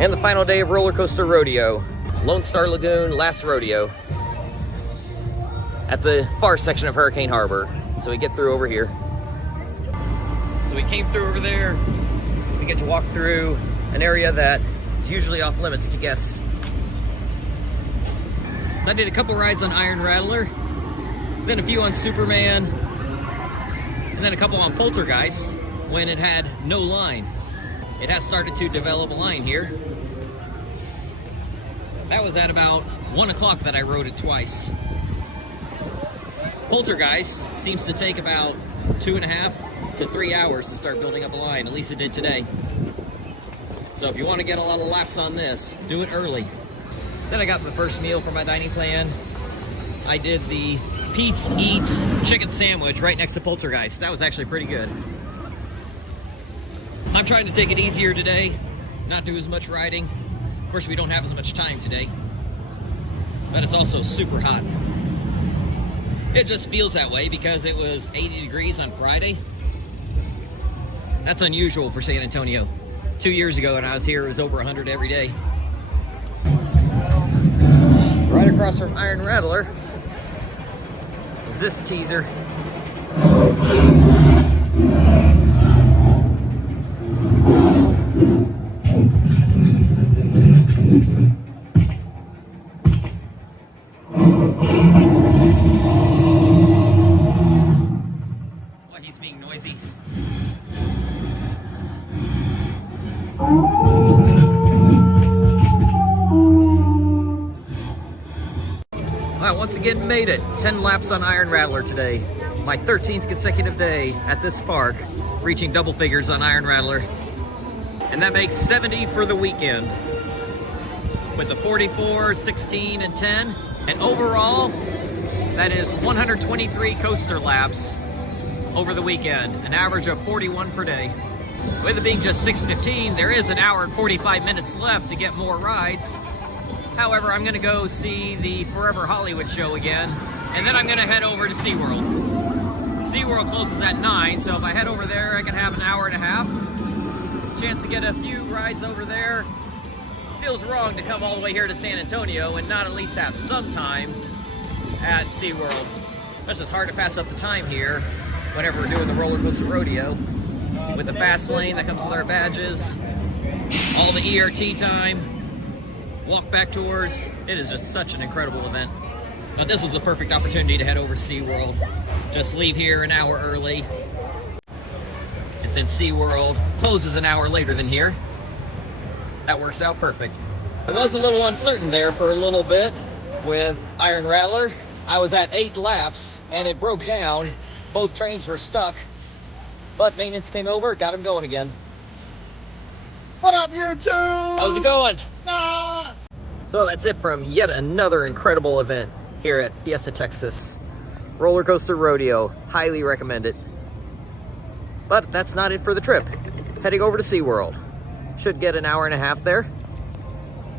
And the final day of Roller Coaster Rodeo. Lone Star Lagoon, last rodeo. At the far section of Hurricane Harbor. So we get through over here. So we came through over there. We get to walk through an area that is usually off limits to guests. So I did a couple rides on Iron Rattler, then a few on Superman, and then a couple on Poltergeist when it had no line. It has started to develop a line here. That was at about 1 o'clock that I rode it twice. Poltergeist seems to take about 2.5 to 3 hours to start building up a line, at least it did today. So if you want to get a lot of laps on this, do it early. Then I got the first meal for my dining plan. I did the Pete's Eats chicken sandwich right next to Poltergeist. That was actually pretty good. I'm trying to take it easier today, not do as much riding. Of course, we don't have as much time today, but it's also super hot. It just feels that way because it was 80 degrees on Friday. That's unusual for San Antonio. 2 years ago when I was here, it was over 100 every day. Right across from Iron Rattler is this teaser. Why he's being noisy. Alright, once again made it. 10 laps on Iron Rattler today. My 13th consecutive day at this park, reaching double figures on Iron Rattler. And that makes 70 for the weekend. With the 44, 16, and 10. And overall, that is 123 coaster laps over the weekend. An average of 41 per day. With it being just 6:15, there is an hour and 45 minutes left to get more rides. However, I'm gonna go see the Forever Hollywood show again, and then I'm gonna head over to SeaWorld. SeaWorld closes at 9, so if I head over there, I can have an hour and a half. Chance to get a few rides over there. Feels wrong to come all the way here to San Antonio and not at least have some time at SeaWorld. It's just hard to pass up the time here whenever we're doing the Roller Coaster Rodeo. With the fast lane that comes with our badges, all the ERT time, walk back tours. It is just such an incredible event. But this was the perfect opportunity to head over to SeaWorld. Just leave here an hour early. And since SeaWorld closes an hour later than here, that works out perfect. I was a little uncertain there for a little bit with Iron Rattler. I was at 8 laps and it broke down. Both trains were stuck, but maintenance came over, got them going again. What up, YouTube? How's it going? Ah! So that's it from yet another incredible event here at Fiesta, Texas. Roller Coaster Rodeo, highly recommend it. But that's not it for the trip. Heading over to SeaWorld. Should get an hour and a half there.